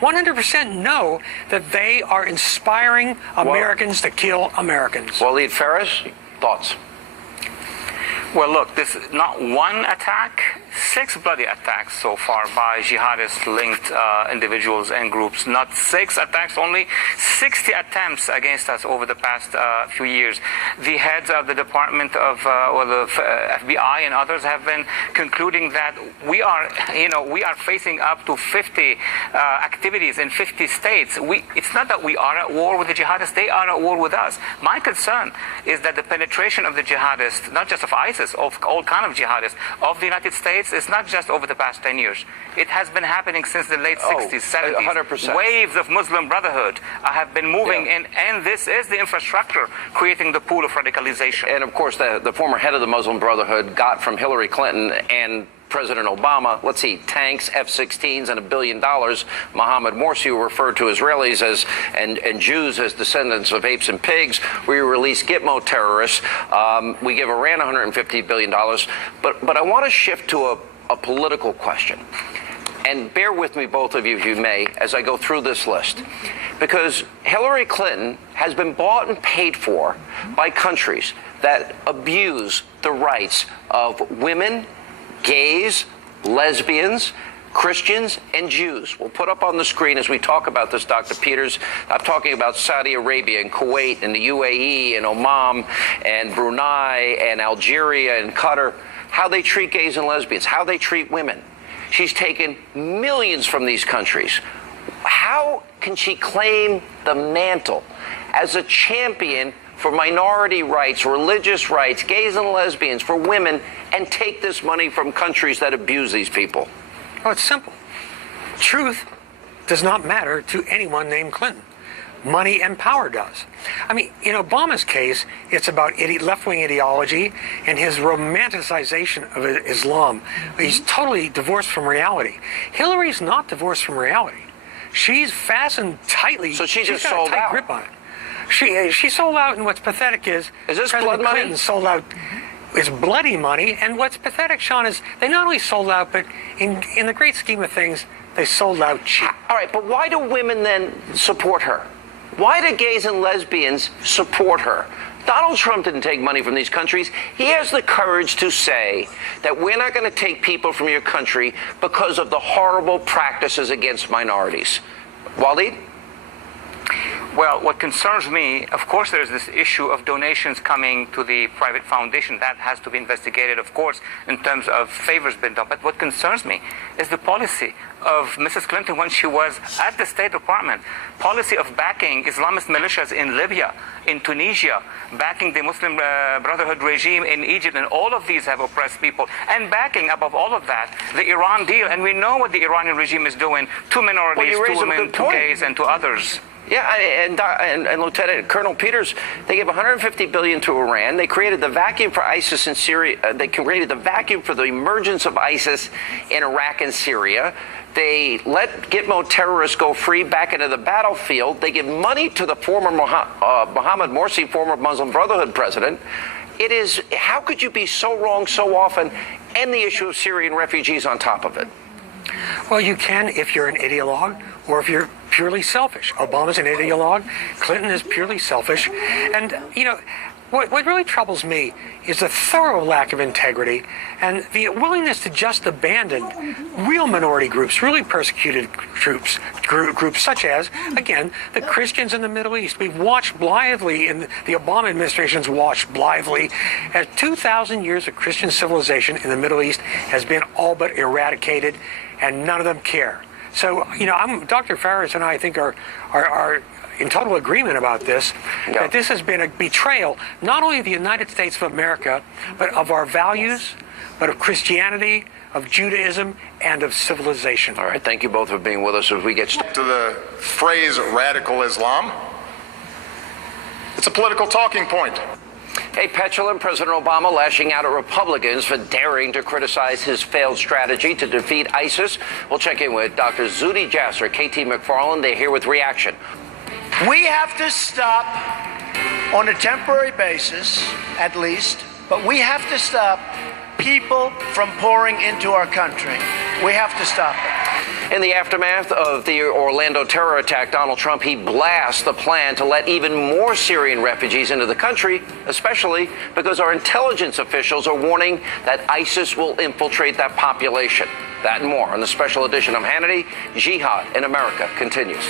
100% know that they are inspiring Americans to kill Americans. Walid Phares, thoughts? Well, look, this is not one attack, 6 bloody attacks so far by jihadist-linked individuals and groups. Not 6 attacks, only 60 attempts against us over the past few years. The heads of the Department of, or the FBI and others have been concluding that we are facing up to 50 activities in 50 states. It's not that we are at war with the jihadists, they are at war with us. My concern is that the penetration of the jihadists, not just of ISIS, of all kind of jihadists, of the United States, is not just over the past 10 years. It has been happening since the late 60s, 70s. 100%. Waves of Muslim Brotherhood have been moving in, and this is the infrastructure creating the pool of radicalization. And of course, the former head of the Muslim Brotherhood got from Hillary Clinton and President Obama, let's see, tanks, F-16s, and $1 billion. Mohammed Morsi, who referred to Israelis as and Jews as descendants of apes and pigs. We release Gitmo terrorists. We give Iran $150 billion. But I want to shift to a political question. And bear with me, both of you, if you may, as I go through this list. Because Hillary Clinton has been bought and paid for by countries that abuse the rights of women, gays, lesbians, Christians, and Jews. We'll put up on the screen as we talk about this, Dr. Peters. I'm talking about Saudi Arabia and Kuwait and the UAE and Oman and Brunei and Algeria and Qatar, how they treat gays and lesbians, how they treat women. She's taken millions from these countries. How can she claim the mantle as a champion for minority rights, religious rights, gays and lesbians, for women, and take this money from countries that abuse these people? Oh, it's simple. Truth does not matter to anyone named Clinton. Money and power does. I mean, in Obama's case, it's about left-wing ideology and his romanticization of Islam. He's totally divorced from reality. Hillary's not divorced from reality. She's fastened tightly. So she's just got sold a tight out. grip on it. She sold out, and what's pathetic is this President blood money? Clinton sold out. It's bloody money, and what's pathetic, Sean, is they not only sold out, but in the great scheme of things, they sold out cheap. All right, but why do women then support her? Why do gays and lesbians support her? Donald Trump didn't take money from these countries. He has the courage to say that we're not going to take people from your country because of the horrible practices against minorities. Walid? Well, what concerns me, of course, there's this issue of donations coming to the private foundation. That has to be investigated, of course, in terms of favors being done. But what concerns me is the policy of Mrs. Clinton when she was at the State Department. Policy of backing Islamist militias in Libya, in Tunisia, backing the Muslim Brotherhood regime in Egypt, and all of these have oppressed people. And backing, above all of that, the Iran deal. And we know what the Iranian regime is doing to minorities, to women, to gays, and to others. Yeah, and Lieutenant Colonel Peters, they gave $150 billion to Iran. They created the vacuum for ISIS in Syria. They created the vacuum for the emergence of ISIS in Iraq and Syria. They let Gitmo terrorists go free back into the battlefield. They give money to the former Mohammed Morsi, former Muslim Brotherhood president. It is, how could you be so wrong so often, and the issue of Syrian refugees on top of it? Well, you can if you're an ideologue or if you're purely selfish. Obama's an ideologue. Clinton is purely selfish. And, you know, what really troubles me is the thorough lack of integrity and the willingness to just abandon real minority groups, really persecuted groups such as, again, the Christians in the Middle East. We've watched blithely, and the Obama administration's watched blithely, as 2,000 years of Christian civilization in the Middle East has been all but eradicated, and none of them care. So, you know, Dr. Phares and I think are in total agreement about this, that this has been a betrayal, not only of the United States of America, but of our values, but of Christianity, of Judaism, and of civilization. All right, thank you both for being with us as we get started. To the phrase radical Islam, it's a political talking point. A petulant President Obama lashing out at Republicans for daring to criticize his failed strategy to defeat ISIS. We'll check in with Dr. Zuhdi Jasser, KT McFarland. They're here with reaction. We have to stop, on a temporary basis at least, but we have to stop people from pouring into our country. We have to stop it. In the aftermath of the Orlando terror attack, Donald Trump, he blasts the plan to let even more Syrian refugees into the country, especially because our intelligence officials are warning that ISIS will infiltrate that population. That and more on the special edition of Hannity. Jihad in America continues.